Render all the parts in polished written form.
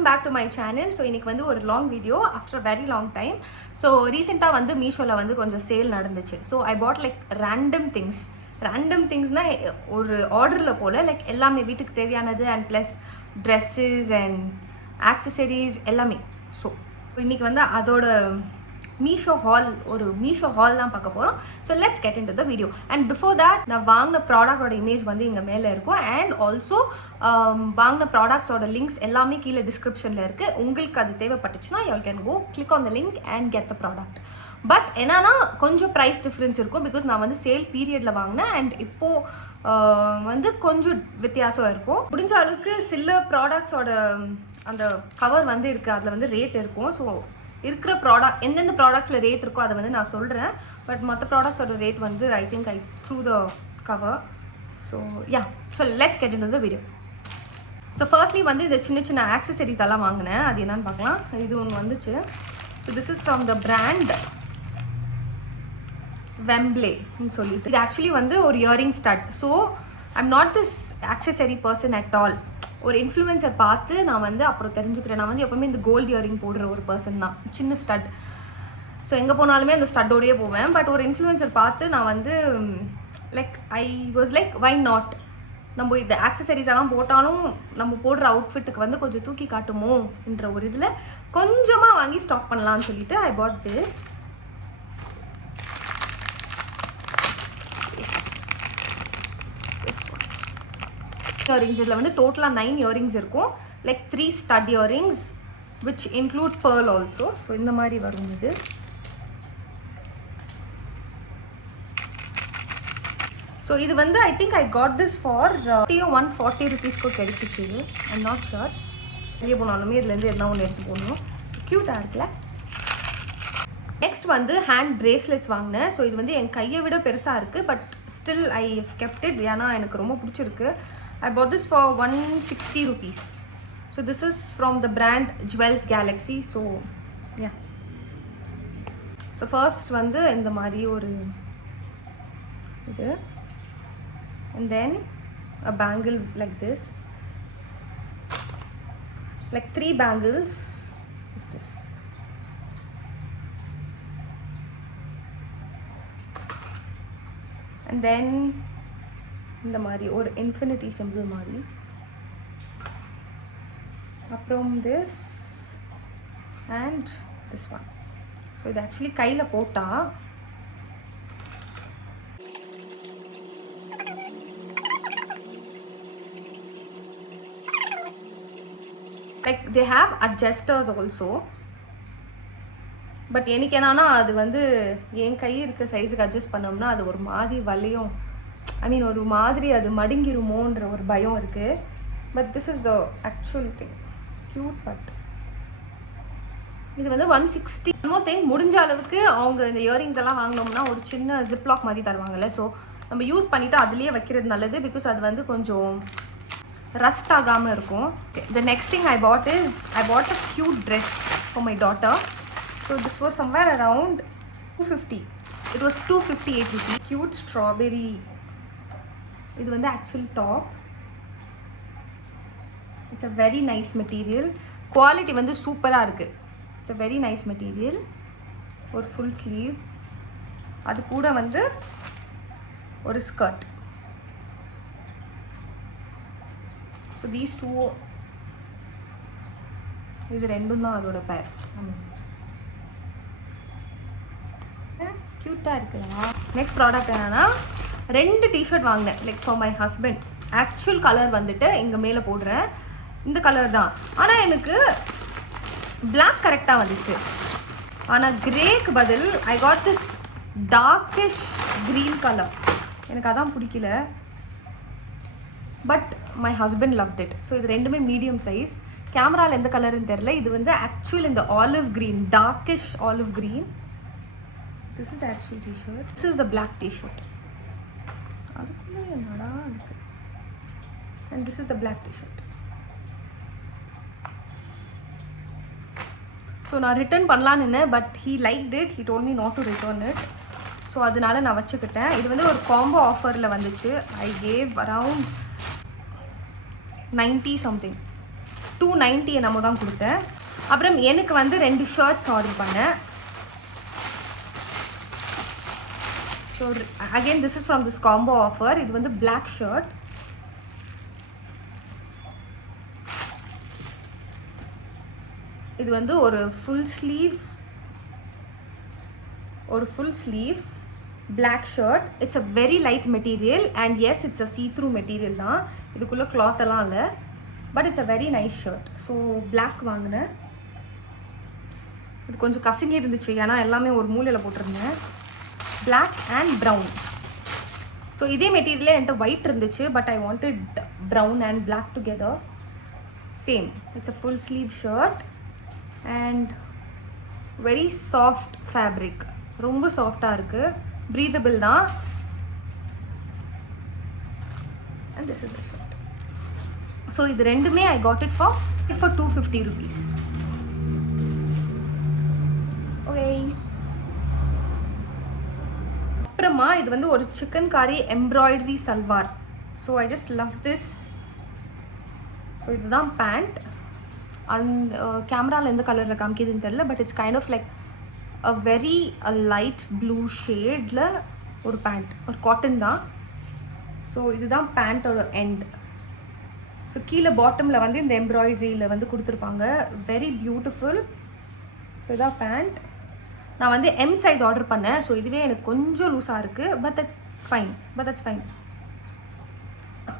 welcome back to my channel. So இன்னைக்கு வந்து ஒரு long video after a very long time. So recently வந்து மீஷோல வந்து கொஞ்சம் சேல் நடந்துச்சு. So I bought like random thingsனா ஒரு ஆர்டர்ல போல லைக் எல்லாமே வீட்டுக்கு தேவையானது and plus dresses and accessories எல்லாமே. So இன்னைக்கு வந்து அதோட மீஷோ ஹால் தான் பார்க்க போகிறோம். So let's get in to the video. And before that நான் வாங்கின ப்ராடக்டோட இமேஜ் வந்து இங்கே மேலே இருக்கும். அண்ட் ஆல்சோ வாங்கின ப்ராடக்ட்ஸோட லிங்க்ஸ் எல்லாமே கீழே டிஸ்கிரிப்ஷனில் இருக்குது. உங்களுக்கு அது தேவைப்பட்டுச்சுன்னா you can go click on the link and get the product. But என்னன்னா கொஞ்சம் ப்ரைஸ் டிஃப்ரென்ஸ் இருக்கும் பிகாஸ் நான் வந்து சேல் பீரியடில் வாங்கினேன் அண்ட் இப்போது வந்து கொஞ்சம் வித்தியாசம் இருக்கும். முடிஞ்ச அளவுக்கு சில ப்ராடக்ட்ஸோட அந்த கவர் வந்து இருக்குது, அதில் வந்து ரேட் இருக்கும். ஸோ இருக்கிற ப்ராடக்ட் எந்தெந்த ப்ராடக்ட்ஸில் ரேட் இருக்கோ அதை வந்து நான் சொல்கிறேன். பட் மற்ற ப்ராடக்ட்ஸோட ரேட் வந்து I think I through the cover. So let's get in to the video. So firstly வந்து இந்த சின்ன சின்ன ஆக்சசரிஸ் எல்லாம் வாங்கினேன். அது என்னன்னு பார்க்கலாம். இது ஒன்று வந்துச்சு. So this is from the brand வெம்ப்ளேன்னு சொல்லிட்டு. இது ஆக்சுவலி வந்து ஒரு earring stud. So I'm not this accessory person at all. ஒரு இன்ஃப்ளூயன்சர் பார்த்து நான் வந்து அப்புறம் தெரிஞ்சுக்கிறேன். நான் வந்து எப்போவுமே இந்த கோல்டு இயரிங் போடுற ஒரு பர்சன் தான், சின்ன ஸ்டட். ஸோ எங்கே போனாலுமே அந்த ஸ்டட்டோடையே போவேன். பட் ஒரு இன்ஃப்ளூயன்சர் பார்த்து நான் வந்து like I was like why not, நம்ம இந்த ஆக்சசரிஸ் எல்லாம் போட்டாலும் நம்ம போடுற அவுட்ஃபிட்டுக்கு வந்து கொஞ்சம் தூக்கி காட்டுமோ என்ற ஒரு இதில் கொஞ்சமாக வாங்கி ஸ்டாக் பண்ணலான்னு சொல்லிட்டு ஐ பாட் திஸ். இயரிங்ஸ் இதில் வந்து டோட்டலாக 9 இயரிங்ஸ் இருக்கும். Like 3 stud earrings which include pearl also. So இந்த மாதிரி வரும் இது. ஸோ இது வந்து I think I got this for 140 ருபீஸ்க்கு கிடைச்சிச்சு. இது ஐம் நாட் ஷுர். வெளியே போனாலுமே இதுலேருந்து எல்லாம் ஒன்று எடுத்து போடணும். க்யூட்டாக இருக்குல்ல. நெக்ஸ்ட் வந்து ஹேண்ட் பிரேஸ்லெட்ஸ் வாங்கினேன். ஸோ இது வந்து என் கையை விட பெருசாக இருக்குது. But still I kept it. ஏன்னா எனக்கு ரொம்ப பிடிச்சிருக்கு. I bought this for 160 rupees. So this is from the brand Jewels Galaxy. So yeah. So first வந்து இந்த மாதிரி ஒரு இது, and then a bangle like this, like 3 bangles like this. And then இந்த மாதிரி ஒரு இன்ஃபினிட்டி சிம்பிள் மாதிரி. அப்புறம் this and this one. So இது ஆக்சுவலி கையில் போட்டால் like they have adjusters also. But எனக்கு என்னன்னா அது வந்து என் கை இருக்க சைஸுக்கு அட்ஜஸ்ட் பண்ணோம்னா அது ஒரு மாதிரி வலியும், ஐ மீன் ஒரு மாதிரி அது மடுங்கிருமோன்ற ஒரு பயம் இருக்குது. But this is the actual thing. Cute. But இது வந்து 160. இன்னொரு திங், முடிஞ்ச அளவுக்கு அவங்க இந்த இயரிங்ஸ் எல்லாம் வாங்கினோம்னா ஒரு சின்ன ஜிப்லாக் மாதிரி தருவாங்கல்ல. ஸோ நம்ம யூஸ் பண்ணிவிட்டு அதுலேயே வைக்கிறது நல்லது பிகாஸ் அது வந்து கொஞ்சம் ரஸ்ட் ஆகாமல் இருக்கும். The next thing I bought a cute dress for my daughter. So this was somewhere around 250. It was 258 rupees. Cute strawberry. இது வந்து actual top. It's a very nice material. Quality வந்து சூப்பராக இருக்குது. It's a very nice material. ஒரு full sleeve, அது கூட வந்து ஒரு ஸ்கர்ட். ஸோ தீஸ் 2 இது ரெண்டும் தான் அதோட பேர். க்யூட்டாக இருக்குங்களா. நெக்ஸ்ட் ப்ராடக்ட் என்னன்னா 2 டிஷர்ட் வாங்கினேன் like for my husband. Actual colour வந்துட்டு இங்கே மேலே போடுறேன், இந்த கலர் தான். ஆனால் எனக்கு பிளாக் கரெக்டாக வந்துச்சு. ஆனால் கிரேக்கு பதில் ஐ got this darkish green colour. எனக்கு அதான் பிடிக்கல. But my husband loved it. So இது ரெண்டுமே மீடியம் சைஸ். கேமராவில் எந்த கலருன்னு தெரில. இது வந்து ஆக்சுவல் இந்த olive green, darkish olive green. So this is the actual T-shirt. This is the black T-shirt. அதுக்குள்ளே என்னடா இருக்கு. And this is the black T-shirt. So நான் ரிட்டர்ன் பண்ணலான்னு, but he like it. He told me not to return it. So அதனால நான் வச்சுக்கிட்டேன். இது வந்து ஒரு காம்போ ஆஃபரில் வந்துச்சு. I gave around 90 something. 290 என்னமோ தான் கொடுத்தேன். அப்புறம் எனக்கு வந்து 2 ஷர்ட்ஸ் ஆர்டர் பண்ணேன். So again this is from this combo offer. இது வந்து பிளாக் ஷர்ட். இது வந்து ஒரு full sleeve black shirt. It's a very light material and yes it's a see-through material தான். இதுக்குள்ள cloth எல்லாம் இல்லை, but it's a very nice shirt. So black வாங்கினேன். இது கொஞ்சம் கசங்கி இருந்துச்சு, ஏன்னா எல்லாமே ஒரு மூலையில் போட்டிருந்தேன். black and brown. ஸோ இதே மெட்டீரியலே என்கிட்ட ஒயிட் இருந்துச்சு, but I wanted brown and black together. Same. It's a full sleeve shirt and very soft fabric. ரொம்ப சாஃப்டாக இருக்குது, breathable தான். And this is the shirt. So இது ரெண்டுமே I got it for 250 rupees. Okay. அப்புறமா இது வந்து ஒரு chikankari embroidery salwar. So I just love this. So இதுதான் பேண்ட். அந்த கேமராவில் எந்த கலரில் காமிக்கிதுன்னு தெரியல, but it's kind of like a very light blue ஷேடில் ஒரு பேண்ட், ஒரு காட்டன் தான். ஸோ இதுதான் பேண்ட்டோட எண்ட். ஸோ கீழே பாட்டமில் வந்து இந்த எம்ப்ராய்டரியில் வந்து கொடுத்துருப்பாங்க, வெரி பியூட்டிஃபுல். ஸோ இதான் பேண்ட். நான் வந்து எம் சைஸ் ஆர்டர் பண்ணேன். ஸோ இதுவே எனக்கு கொஞ்சம் லூஸாக இருக்குது, பட் தட்ஸ் ஃபைன்.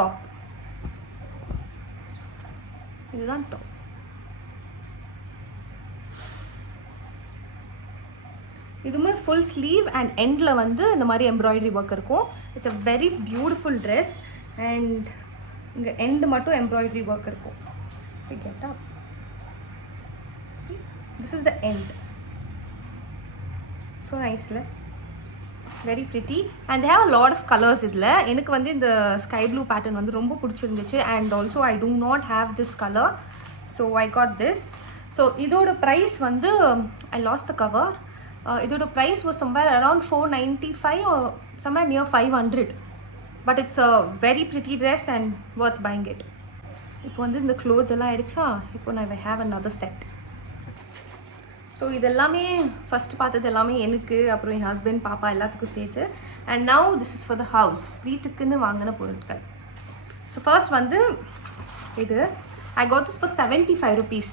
டாப், இதுதான் டாப். இதுவுமே ஃபுல் ஸ்லீவ் அண்ட் எண்டில் வந்து இந்த மாதிரி எம்ப்ராய்டரி ஒர்க் இருக்கும். It's a very beautiful dress and இங்கே எண்டு மட்டும் எம்ப்ராய்டரி ஒர்க் இருக்கும். Get up, see, this is the end. So nice, very pretty and they have a lot of colors. இதில் எனக்கு வந்து இந்த ஸ்கை ப்ளூ பேட்டர்ன் வந்து ரொம்ப பிடிச்சிருந்துச்சு and also I do not have this color, so I got this. So இதோட price வந்து I lost the cover. இதோட price was somewhere around 495 or somewhere near 500, but it's a very pretty dress and worth buying it. இப்போ வந்து இந்த clothes எல்லாம் ஆயிடுச்சா, இப்போ நான் have another set. ஸோ இது எல்லாமே ஃபஸ்ட்டு பார்த்தது எல்லாமே எனக்கு, அப்புறம் என் ஹஸ்பண்ட், பாப்பா எல்லாத்துக்கும் சேர்த்து. And now this is for the house, வீட்டுக்குன்னு வாங்கின பொருட்கள். ஸோ ஃபர்ஸ்ட் வந்து இது I got this for 75 rupees.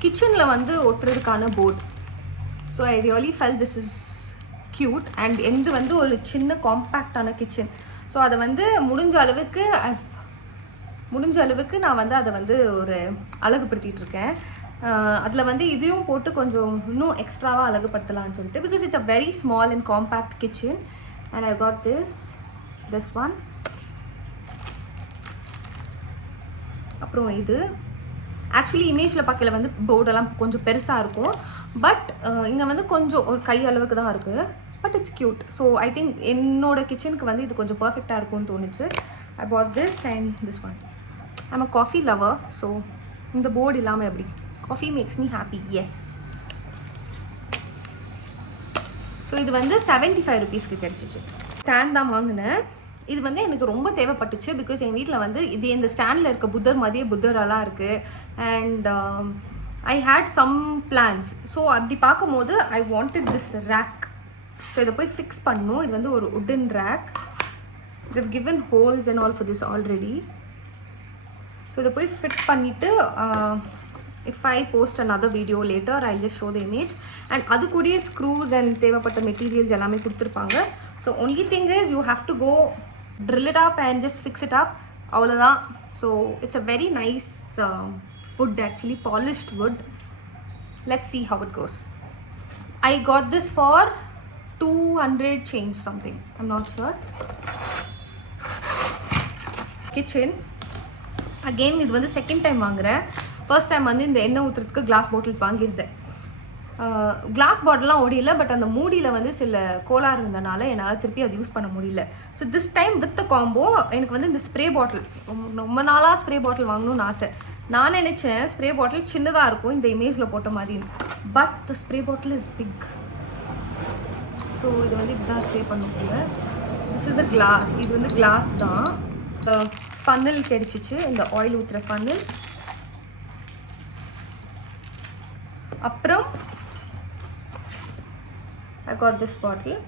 கிச்சனில் வந்து ஒட்டுறதுக்கான board. So I really fell this is cute and எந்த வந்து ஒரு சின்ன காம்பேக்டான கிச்சன். ஸோ அதை வந்து முடிஞ்ச அளவுக்கு நான் வந்து அதை வந்து ஒரு அழகுபடுத்திகிட்ருக்கேன். அதில் வந்து இதையும் போட்டு கொஞ்சம் இன்னும் எக்ஸ்ட்ராவாக அழகுபடுத்தலான்னு சொல்லிட்டு, because it's a very small and compact kitchen. And I got this one. அப்புறம் இது ஆக்சுவலி இமேஜில் பார்க்கல வந்து போர்டெல்லாம் கொஞ்சம் பெருசாக இருக்கும், பட் இங்கே வந்து கொஞ்சம் ஒரு கை அளவுக்கு தான் இருக்குது, but it's cute. So I think என்னோட கிச்சனுக்கு வந்து இது கொஞ்சம் பர்ஃபெக்டாக இருக்கும்னு தோணுச்சு. I bought this and this one. I'm a coffee lover, so இந்த போர்டு இல்லாமல் எப்படி, coffee makes me happy. Yes. So இது வந்து 75 rupeesக்கு கிடச்சிச்சு. ஸ்டாண்ட் தான் வாங்கினேன். இது வந்து எனக்கு ரொம்ப தேவைப்பட்டுச்சு, பிகாஸ் எங்கள் வீட்டில் வந்து இது இந்த ஸ்டாண்டில் இருக்க புத்தர் மாதிரியே புத்தரெல்லாம் இருக்குது and I had some plants. So அப்படி பார்க்கும்போது I wanted this rack. So இதை போய் ஃபிக்ஸ் பண்ணணும். இது வந்து ஒரு wooden rack. they've given holes and all for this already. So இதை போய் ஃபிட் பண்ணிவிட்டு if I post another video later I'll just show the image. and அது கூடிய screws and தேவைப்பட்ட மெட்டீரியல்ஸ் எல்லாமே கொடுத்துருப்பாங்க. So only thing is you have to go drill it up and just fix it up. அவ்வளோதான். So it's a very nice wood, actually polished wood. Let's see how it goes. I got this for 200 change something, I'm not sure. Kitchen again இது வந்து second time வாங்குறேன். First time வந்து இந்த எண்ணெய் ஊற்றுறதுக்கு glass bottle வாங்கியிருந்தேன். Class பாட்டிலாம் ஓடியில, but அந்த மூடியில் வந்து சில கோளாறு இருந்தனால என்னால் திருப்பி அது யூஸ் பண்ண முடியல. So this time with combo எனக்கு வந்து இந்த ஸ்ப்ரே பாட்டில், ரொம்ப நாளாக ஸ்ப்ரே பாட்டில் வாங்கணும்னு ஆசை. நான் நினச்சேன் ஸ்ப்ரே பாட்டில் சின்னதாக இருக்கும் இந்த இமேஜில் போட்ட மாதிரி, but the spray bottle is big. So இது வந்து இப்படி தான் ஸ்ப்ரே பண்ணுவோங்க. திஸ் இஸ் அ கிளாஸ், இது வந்து கிளாஸ் தான். ஃபன்னல் கிடைச்சிச்சு, இந்த ஆயில் ஊற்றுற ஃபன்னல். அப்புறம் I got this bottle,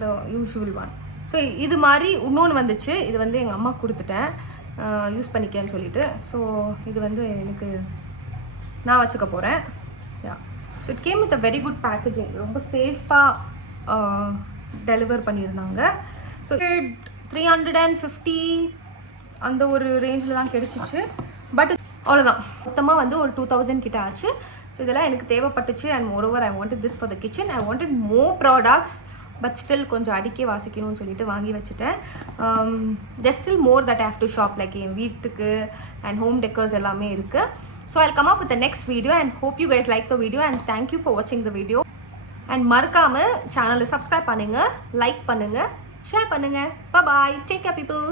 the usual one. So இது மாதிரி இன்னொன்று வந்துச்சு, இது வந்து எங்கள் அம்மா கொடுத்துட்டேன் யூஸ் பண்ணிக்கேன்னு சொல்லிட்டு. ஸோ இது வந்து எனக்கு நான் வச்சுக்க போகிறேன். Yeah, so it came with a very good packaging, ரொம்ப சேஃபாக டெலிவர் பண்ணியிருந்தாங்க. ஸோ 350 அந்த ஒரு ரேஞ்சில் தான் கிடைச்சிச்சு. பட் அவ்வளோதான், மொத்தமாக வந்து ஒரு 2000 கிட்ட ஆச்சு. ஸோ இதெல்லாம் எனக்கு தேவைப்பட்டுச்சு. And moreover I wanted this for the kitchen. I wanted more products, but still கொஞ்சம் அடிக்கே வாசிக்கணும்னு சொல்லிட்டு வாங்கி வச்சுட்டேன். there's still more that I have to shop, like என் வீட்டுக்கு அண்ட் ஹோம் டெக்கர்ஸ் எல்லாமே இருக்குது. So I'll come up with the next video and hope you guys like the video and thank you for watching the video. and மறக்காமல் சேனலை subscribe பண்ணுங்கள், like பண்ணுங்கள், share பண்ணுங்கள். bye bye, take care people.